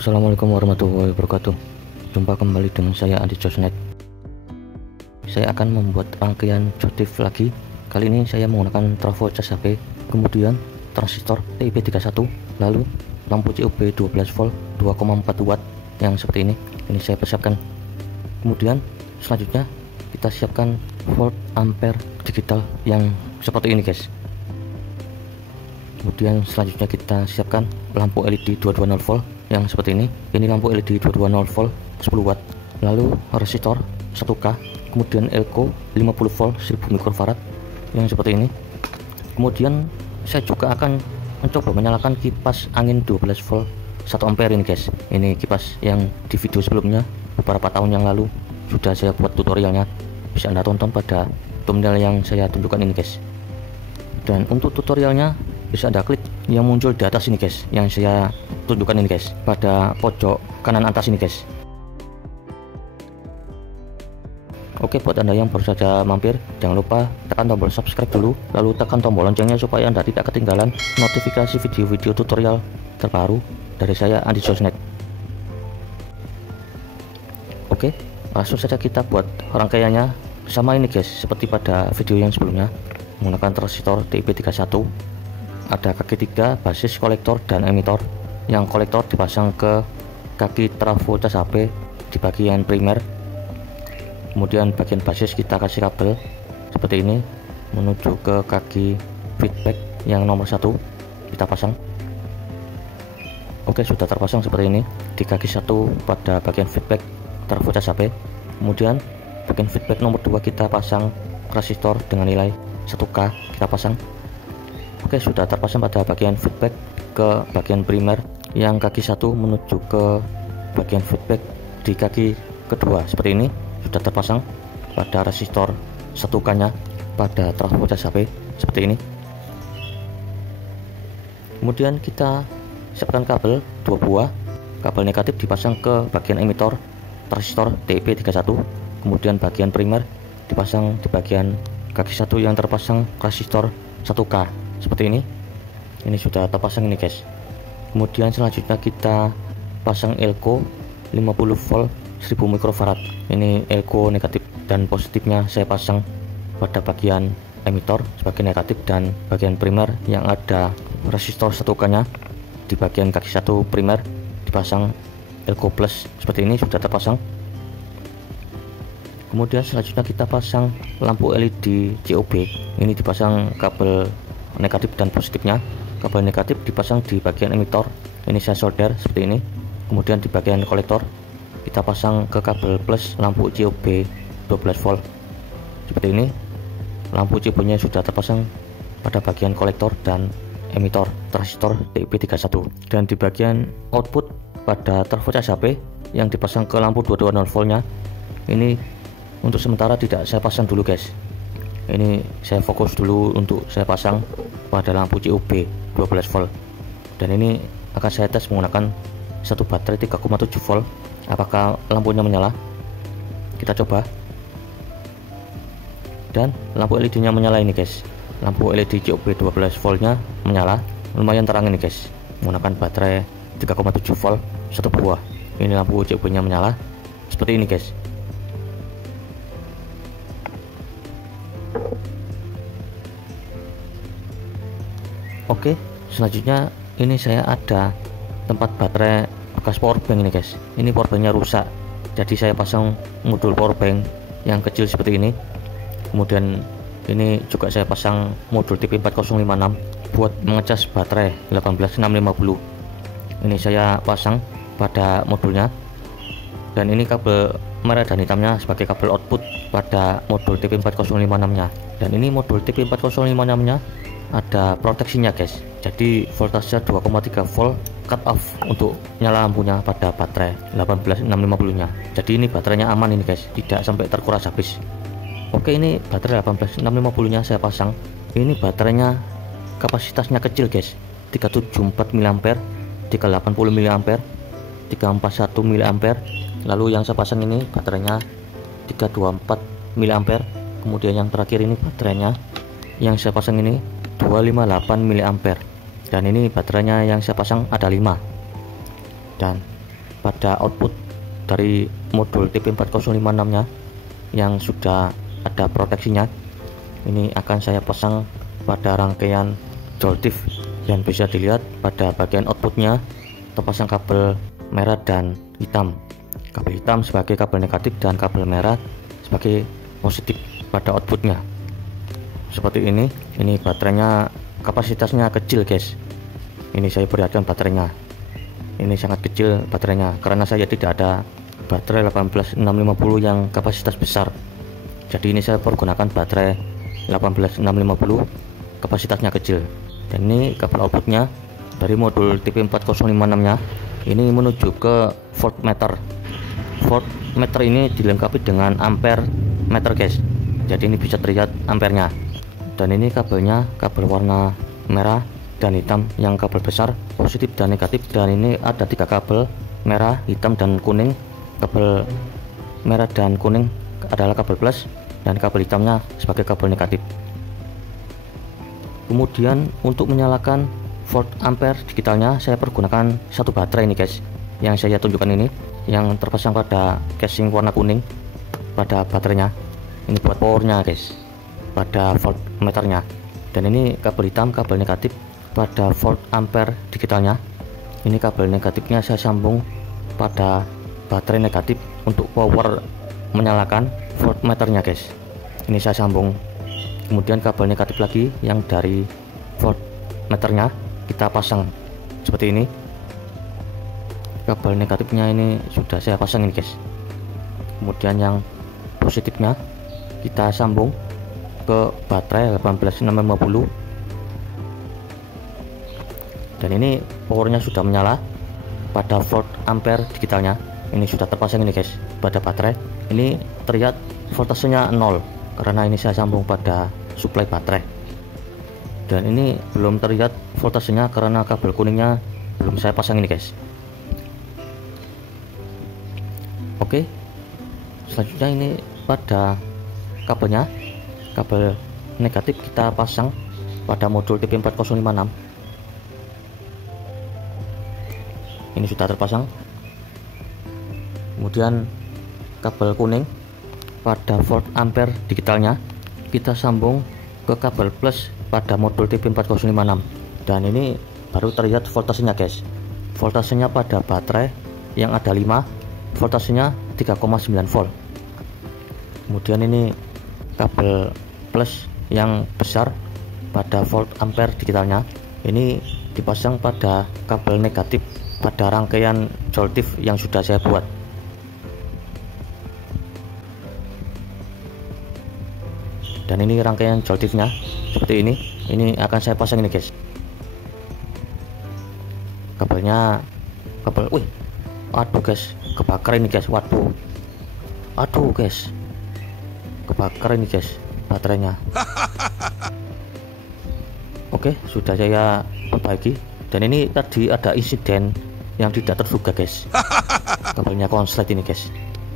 Assalamualaikum warahmatullahi wabarakatuh. Jumpa kembali dengan saya Andi Josnet. Saya akan membuat rangkaian jotif lagi. Kali ini saya menggunakan trafo cas HP, kemudian transistor TIP31, lalu lampu COB 12 volt 2,4 watt yang seperti ini. Ini saya persiapkan. Kemudian selanjutnya kita siapkan volt ampere digital yang seperti ini, guys. Kemudian selanjutnya kita siapkan lampu LED 220 volt yang seperti ini. Ini lampu LED 220 volt 10 watt. Lalu resistor 1K, kemudian elko 50 volt 1000 mikrofarad yang seperti ini. Kemudian saya juga akan mencoba menyalakan kipas angin 12 volt 1 ampere ini, guys. Ini kipas yang di video sebelumnya beberapa tahun yang lalu sudah saya buat tutorialnya. Bisa Anda tonton pada thumbnail yang saya tunjukkan ini, guys. Dan untuk tutorialnya bisa Anda klik yang muncul di atas ini, guys, yang saya tunjukkan ini, guys, pada pojok kanan atas ini, guys. Oke, buat Anda yang baru saja mampir, jangan lupa tekan tombol subscribe dulu, lalu tekan tombol loncengnya supaya Anda tidak ketinggalan notifikasi video-video tutorial terbaru dari saya, Andi Josnet. Oke, langsung saja kita buat rangkaiannya sama ini, guys, seperti pada video yang sebelumnya, menggunakan transistor TIP31. Ada kaki 3 basis, kolektor, dan emitor. Yang kolektor dipasang ke kaki trafo cas HP di bagian primer. Kemudian bagian basis kita kasih kabel seperti ini menuju ke kaki feedback yang nomor 1, kita pasang. Oke, sudah terpasang seperti ini di kaki 1 pada bagian feedback trafo cas HP. Kemudian bagian feedback nomor 2 kita pasang resistor dengan nilai 1K, kita pasang. Oke, sudah terpasang pada bagian feedback ke bagian primer yang kaki 1 menuju ke bagian feedback di kaki kedua seperti ini. Sudah terpasang pada resistor 1K nya pada trafo cas HP seperti ini. Kemudian kita siapkan kabel 2 buah. Kabel negatif dipasang ke bagian emitor transistor TIP31. Kemudian bagian primer dipasang di bagian kaki 1 yang terpasang resistor 1K seperti ini. Ini sudah terpasang ini, guys. Kemudian selanjutnya kita pasang elko 50 volt 1000 mikrofarad. Ini elko negatif dan positifnya saya pasang pada bagian emitor sebagai negatif, dan bagian primer yang ada resistor 1K nya di bagian kaki 1 primer dipasang elko plus seperti ini, sudah terpasang. Kemudian selanjutnya kita pasang lampu LED COB. Ini dipasang kabel negatif dan positifnya. Kabel negatif dipasang di bagian emitor, ini saya solder seperti ini. Kemudian di bagian kolektor kita pasang ke kabel plus lampu COB 12 volt seperti ini. Lampu COB nya sudah terpasang pada bagian kolektor dan emitor transistor TIP31. Dan di bagian output pada trafo cas HP yang dipasang ke lampu 220 volt nya, ini untuk sementara tidak saya pasang dulu, guys. Ini saya fokus dulu untuk saya pasang pada lampu COB 12 volt. Dan ini akan saya tes menggunakan satu baterai 3,7 volt. Apakah lampunya menyala? Kita coba. Dan lampu LED nya menyala ini, guys. Lampu LED COB 12 volt nya menyala, lumayan terang ini, guys, menggunakan baterai 3,7 volt satu buah. Ini lampu COB nya menyala seperti ini, guys. Oke, selanjutnya ini saya ada tempat baterai bekas powerbank ini, guys. Ini powerbanknya rusak, jadi saya pasang modul powerbank yang kecil seperti ini. Kemudian ini juga saya pasang modul TP4056 buat mengecas baterai 18650. Ini saya pasang pada modulnya, dan ini kabel merah dan hitamnya sebagai kabel output pada modul TP4056 nya. Dan ini modul TP4056 nya ada proteksinya, guys. Jadi voltasenya 2,3 volt cut off untuk nyala lampunya pada baterai 18650 nya. Jadi ini baterainya aman ini, guys, tidak sampai terkuras habis. Oke, ini baterai 18650 nya saya pasang. Ini baterainya kapasitasnya kecil, guys, 374 mAh, 380 mAh, 341 mAh. Lalu yang saya pasang ini baterainya 324 mAh. Kemudian yang terakhir ini baterainya yang saya pasang ini 258 mAh. Dan ini baterainya yang saya pasang ada 5. Dan pada output dari modul TP4056 nya yang sudah ada proteksinya. Ini akan saya pasang pada rangkaian Joltif, dan bisa dilihat pada bagian outputnya terpasang kabel merah dan hitam. Kabel hitam sebagai kabel negatif dan kabel merah sebagai positif pada outputnya. Seperti ini baterainya, kapasitasnya kecil guys. Ini saya perlihatkan baterainya, ini sangat kecil baterainya karena saya tidak ada baterai 18650 yang kapasitas besar. Jadi ini saya pergunakan baterai 18650 kapasitasnya kecil. Dan ini kabel outputnya dari modul TP4056 nya ini menuju ke voltmeter. Voltmeter ini dilengkapi dengan ampere meter guys, jadi ini bisa terlihat ampernya. Dan ini kabelnya, kabel warna merah dan hitam yang kabel besar, positif dan negatif. Dan ini ada 3 kabel, merah, hitam, dan kuning. Kabel merah dan kuning adalah kabel plus, dan kabel hitamnya sebagai kabel negatif. Kemudian untuk menyalakan volt ampere digitalnya saya pergunakan satu baterai ini guys, yang saya tunjukkan ini, yang terpasang pada casing warna kuning pada baterainya. Ini buat powernya guys, pada voltmeternya. Dan ini kabel hitam, kabel negatif pada volt ampere digitalnya. Ini kabel negatifnya saya sambung pada baterai negatif untuk power menyalakan voltmeternya guys. Ini saya sambung. Kemudian kabel negatif lagi yang dari voltmeternya kita pasang seperti ini. Kabel negatifnya ini sudah saya pasang ini guys. Kemudian yang positifnya kita sambung ke baterai 18650. Dan ini powernya sudah menyala pada volt ampere digitalnya. Ini sudah terpasang ini guys pada baterai. Ini terlihat voltasenya 0 karena ini saya sambung pada suplai baterai. Dan ini belum terlihat voltasenya karena kabel kuningnya belum saya pasang ini guys. Oke, selanjutnya ini pada kabelnya, kabel negatif kita pasang pada modul TP4056. Ini sudah terpasang. Kemudian kabel kuning pada volt ampere digitalnya kita sambung ke kabel plus pada modul TP4056. Dan ini baru terlihat voltasenya guys. Voltasenya pada baterai yang ada 5, voltasenya 3,9 volt. Kemudian ini kabel plus yang besar pada volt ampere digitalnya, ini dipasang pada kabel negatif pada rangkaian Joltif yang sudah saya buat. Dan ini rangkaian Joltifnya seperti ini akan saya pasang ini guys. Kabelnya, aduh guys, kebakar ini guys, aduh guys, kebakar ini guys baterainya. Oke, sudah saya perbaiki. Dan ini tadi ada insiden yang tidak terduga guys, kabelnya konslet ini guys.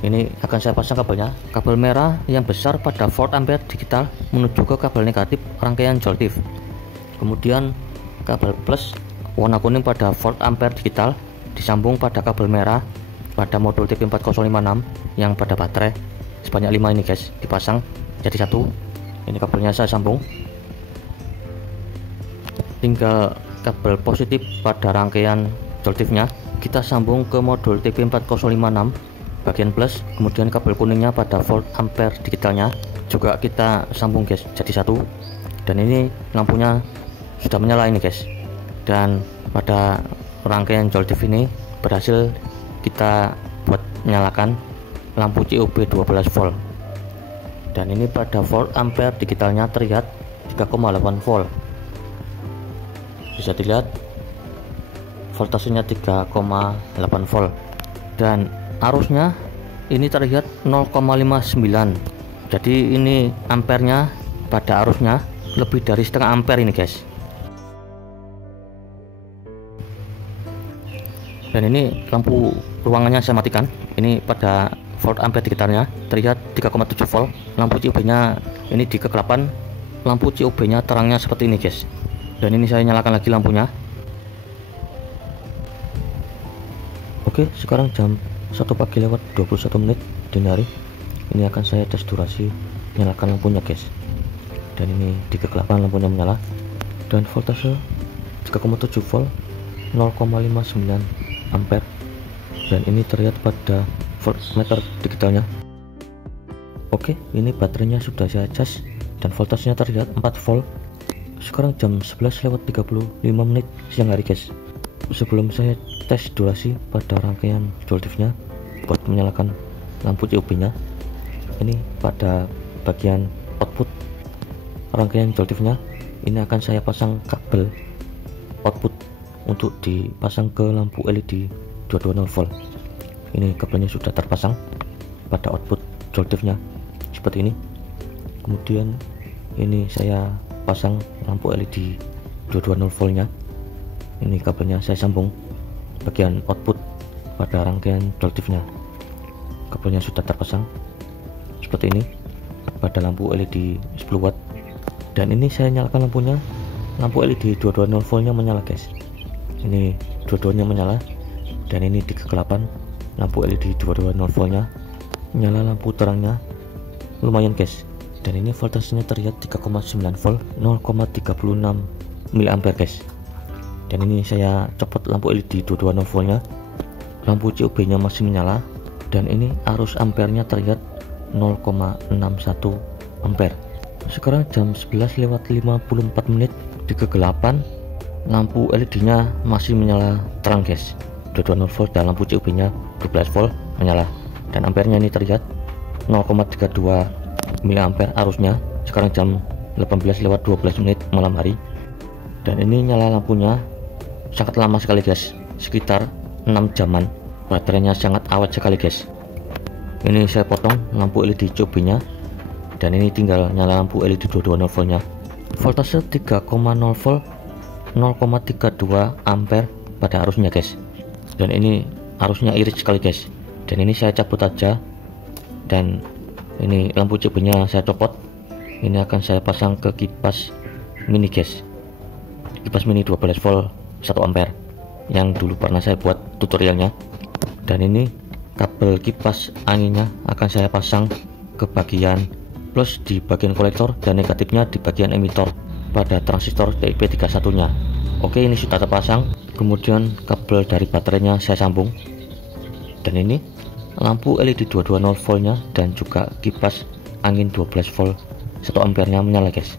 Ini akan saya pasang kabelnya, kabel merah yang besar pada volt ampere digital menuju ke kabel negatif rangkaian Joltif. Kemudian kabel plus warna kuning pada volt ampere digital disambung pada kabel merah pada modul TP4056 yang pada baterai sebanyak 5 ini guys, dipasang jadi satu. Ini kabelnya saya sambung. Tinggal kabel positif pada rangkaian Joltifnya kita sambung ke modul TP4056 bagian plus. Kemudian kabel kuningnya pada volt ampere digitalnya juga kita sambung guys jadi satu. Dan ini lampunya sudah menyala ini guys. Dan pada rangkaian Joltif ini berhasil kita buat menyalakan lampu COB 12 volt. Dan ini pada volt ampere digitalnya terlihat 3,8 volt. Bisa dilihat voltasenya 3,8 volt. Dan arusnya ini terlihat 0,59. Jadi ini ampernya pada arusnya lebih dari setengah ampere ini guys. Dan ini lampu ruangannya saya matikan. Ini pada volt ampere digitalnya terlihat 3,7 volt. Lampu COB nya ini di kegelapan, lampu COB nya terangnya seperti ini guys. Dan ini saya nyalakan lagi lampunya. Oke, Oke, sekarang jam 1 pagi lewat 21 menit dini hari. Ini akan saya tes durasi nyalakan lampunya guys. Dan ini di kegelapan lampunya menyala dan voltase 3,7 volt 0,59 ampere, dan ini terlihat pada voltmeter digitalnya. Oke, ini baterainya sudah saya cas dan voltasenya terlihat 4 volt. Sekarang jam 11 lewat 35 menit siang hari guys. Sebelum saya tes durasi pada rangkaian joltifnya buat menyalakan lampu COB nya, ini pada bagian output rangkaian joltifnya ini akan saya pasang kabel output untuk dipasang ke lampu LED 220 volt. Ini kabelnya sudah terpasang pada output joltifnya seperti ini. Kemudian ini saya pasang lampu LED 220 volt nya. Ini kabelnya saya sambung bagian output pada rangkaian joltifnya. Kabelnya sudah terpasang seperti ini pada lampu LED 10 watt. Dan ini saya nyalakan lampunya, lampu LED 220 volt nya menyala guys. Ini dua-duanya menyala, dan ini di kegelapan lampu LED 220 volt nya nyala, lampu terangnya lumayan guys. Dan ini voltasenya terlihat 3,9 volt 0,36 mA guys. Dan ini saya copot lampu LED 220 volt nya, lampu COB nya masih menyala, dan ini arus ampernya terlihat 0,61 ampere. Sekarang jam 11 lewat 54 menit di kegelapan, lampu LED nya masih menyala terang guys, 220 volt, dan lampu COB nya 12 volt menyala, dan ampernya ini terlihat 0,32 mA arusnya. Sekarang jam 18 lewat 12 menit malam hari, dan ini nyala lampunya sangat lama sekali guys, sekitar 6 jaman. Baterainya sangat awet sekali guys. Ini saya potong lampu LED COB nya, dan ini tinggal nyala lampu LED 220 volt nya. Voltase 3,0 volt 0,32 ampere pada arusnya guys. Dan ini arusnya irit sekali guys. Dan ini saya cabut aja, dan ini lampu COB nya saya copot. Ini akan saya pasang ke kipas mini guys, kipas mini 12 volt 1 ampere yang dulu pernah saya buat tutorialnya. Dan ini kabel kipas anginnya akan saya pasang ke bagian plus di bagian kolektor, dan negatifnya di bagian emitor pada transistor TIP31 nya. Oke, ini sudah terpasang. Kemudian kabel dari baterainya saya sambung, dan ini lampu LED 220 volt nya dan juga kipas angin 12 volt 1 ampere nya menyala guys.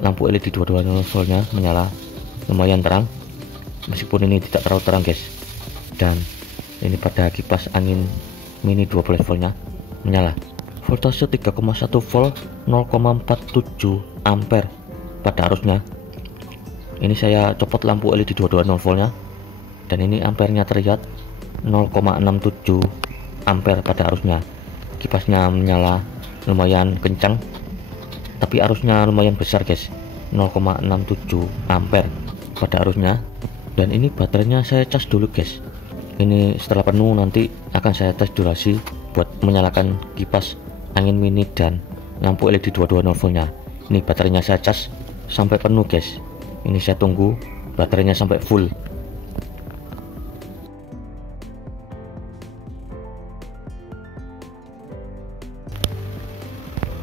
Lampu LED 220 volt nya menyala lumayan terang, meskipun ini tidak terlalu terang guys. Dan ini pada kipas angin mini 12 volt nya menyala. Voltase 3,1 volt 0,47 ampere pada arusnya. Ini saya copot lampu LED 220 volt nya, dan ini ampernya terlihat 0,67 ampere pada arusnya. Kipasnya menyala lumayan kencang, tapi arusnya lumayan besar guys, 0,67 ampere pada arusnya. Dan ini baterainya saya cas dulu guys. Ini setelah penuh nanti akan saya tes durasi buat menyalakan kipas angin mini dan lampu LED 220 volt nya. Ini baterainya saya cas sampai penuh guys. Ini saya tunggu baterainya sampai full.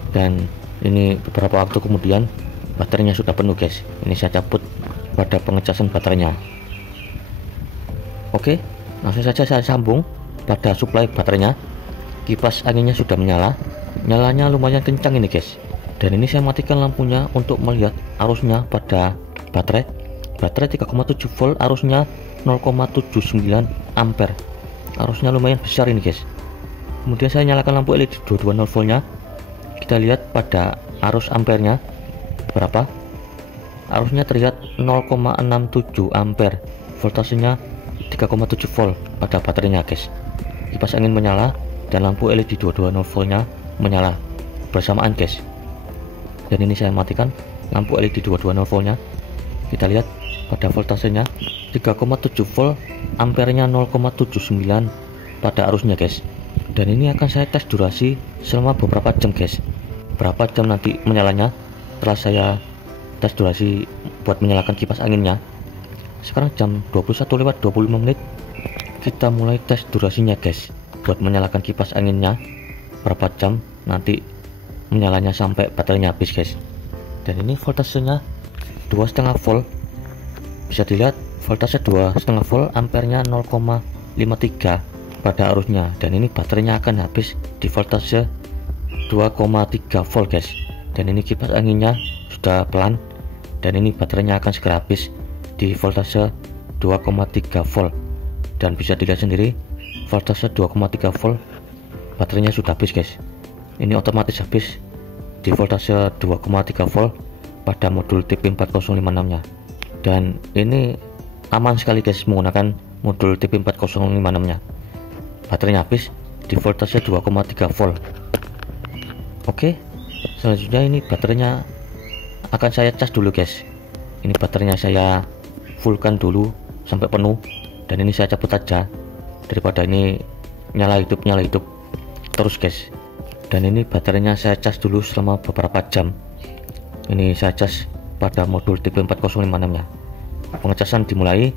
Dan ini beberapa waktu kemudian baterainya sudah penuh guys. Ini saya cabut pada pengecasan baterainya. Oke, langsung saja saya sambung pada suplai baterainya. Kipas anginnya sudah menyala, nyalanya lumayan kencang ini guys. Dan ini saya matikan lampunya untuk melihat arusnya pada baterai. Baterai 3,7 volt, arusnya 0,79 ampere. Arusnya lumayan besar ini guys. Kemudian saya nyalakan lampu LED 220 volt nya. Kita lihat pada arus ampernya berapa. Arusnya terlihat 0,67 ampere. Voltasenya 3,7 volt pada baterainya guys. Kipas angin menyala dan lampu LED 220 volt nya menyala bersamaan guys. Dan ini saya matikan lampu LED 220 volt nya. Kita lihat pada voltasenya 3,7 volt, ampernya 0,79 pada arusnya guys. Dan ini akan saya tes durasi selama beberapa jam guys. Berapa jam nanti menyalanya setelah saya tes durasi buat menyalakan kipas anginnya. Sekarang jam 21 lewat 25 menit kita mulai tes durasinya guys, buat menyalakan kipas anginnya berapa jam nanti menyalanya sampai baterainya habis guys. Dan ini voltasenya 2,5 volt, bisa dilihat voltase 2,5 volt, ampernya 0,53 pada arusnya, dan ini baterainya akan habis di voltase 2,3 volt guys. Dan ini kipas anginnya sudah pelan, dan ini baterainya akan segera habis di voltase 2,3 volt. Dan bisa dilihat sendiri voltase 2,3 volt, baterainya sudah habis guys. Ini otomatis habis di voltase 2,3 volt pada modul TP4056 nya. Dan ini aman sekali guys menggunakan modul TP4056 nya, baterainya habis di voltase 2,3 volt. Oke, selanjutnya ini baterainya akan saya cas dulu guys. Ini baterainya saya fullkan dulu sampai penuh, dan ini saya cabut aja daripada ini nyala hidup terus guys. Dan ini baterainya saya cas dulu selama beberapa jam. Ini saya cas pada modul TP4056 nya. Pengecasan dimulai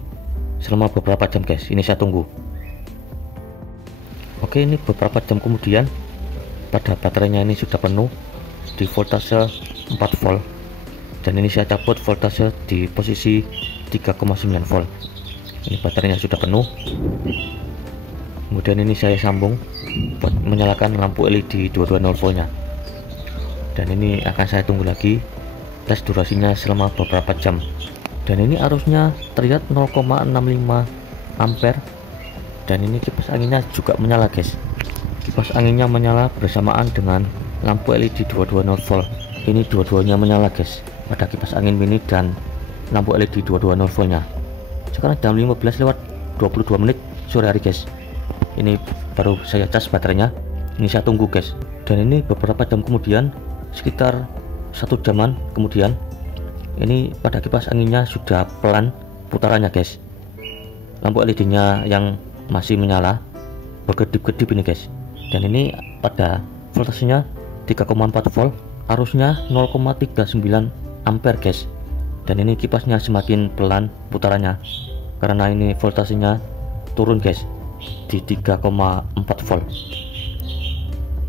selama beberapa jam guys, ini saya tunggu. Oke, ini beberapa jam kemudian pada baterainya ini sudah penuh di voltase 4 volt, dan ini saya cabut voltase di posisi 3,9 volt. Ini baterainya sudah penuh. Kemudian ini saya sambung buat menyalakan lampu LED 220 volt nya, dan ini akan saya tunggu lagi tes durasinya selama beberapa jam. Dan ini arusnya terlihat 0,65 ampere, dan ini kipas anginnya juga menyala guys. Kipas anginnya menyala bersamaan dengan lampu LED 220 volt. Ini dua-duanya menyala guys pada kipas angin mini dan lampu LED 220 volt nya. Sekarang jam 15:22 sore hari guys. Ini baru saya cas baterainya, ini saya tunggu guys. Dan ini beberapa jam kemudian, sekitar 1 jaman kemudian, ini pada kipas anginnya sudah pelan putarannya guys. Lampu LED nya yang masih menyala berkedip-kedip ini guys. Dan ini pada voltasenya 3,4 volt, arusnya 0,39 ampere guys. Dan ini kipasnya semakin pelan putarannya karena ini voltasenya turun guys di 3,4 volt.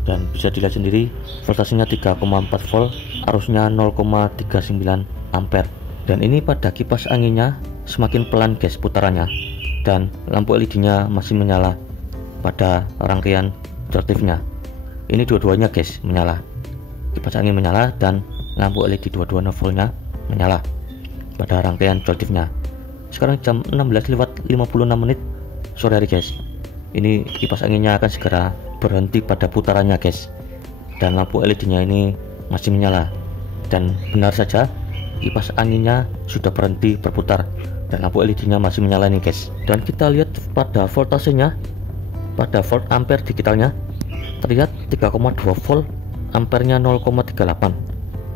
Dan bisa dilihat sendiri voltasenya 3,4 volt, arusnya 0,39 ampere. Dan ini pada kipas anginnya semakin pelan guys putarannya, dan lampu LED nya masih menyala pada rangkaian coltifnya. Ini dua-duanya guys menyala, kipas angin menyala dan lampu LED 220 volt nya menyala pada rangkaian coltifnya. Sekarang jam 16:56 sore hari guys. Ini kipas anginnya akan segera berhenti pada putarannya guys, dan lampu LED nya ini masih menyala. Dan benar saja kipas anginnya sudah berhenti berputar dan lampu LED nya masih menyala nih guys. Dan kita lihat pada voltasenya, pada volt ampere digitalnya terlihat 3,2 volt, ampernya 0,38.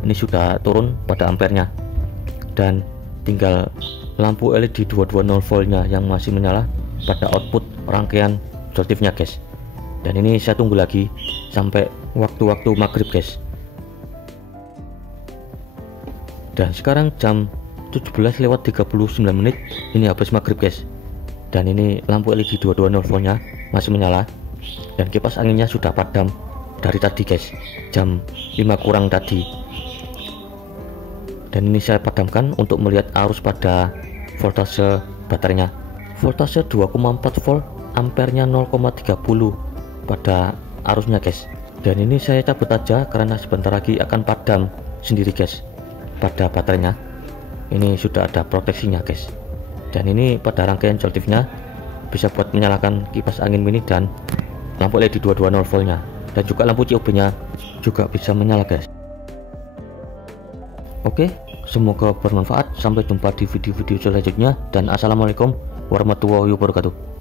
Ini sudah turun pada ampernya, dan tinggal lampu LED 220 volt nya yang masih menyala pada output rangkaian coltifnya guys. Dan ini saya tunggu lagi sampai waktu-waktu maghrib guys. Dan sekarang jam 17:39 ini habis maghrib guys. Dan ini lampu LED 220 volt nya masih menyala, dan kipas anginnya sudah padam dari tadi guys, jam 5 kurang tadi. Dan ini saya padamkan untuk melihat arus pada voltase baterainya. Voltase 2,4 volt, ampernya 0,30 pada arusnya guys. Dan ini saya cabut aja karena sebentar lagi akan padam sendiri guys pada baterainya. Ini sudah ada proteksinya guys. Dan ini pada rangkaian coltifnya bisa buat menyalakan kipas angin mini dan lampu LED 220 volt nya, dan juga lampu COB nya juga bisa menyala guys. Oke, semoga bermanfaat. Sampai jumpa di video-video selanjutnya, dan assalamualaikum warahmatullahi wabarakatuh.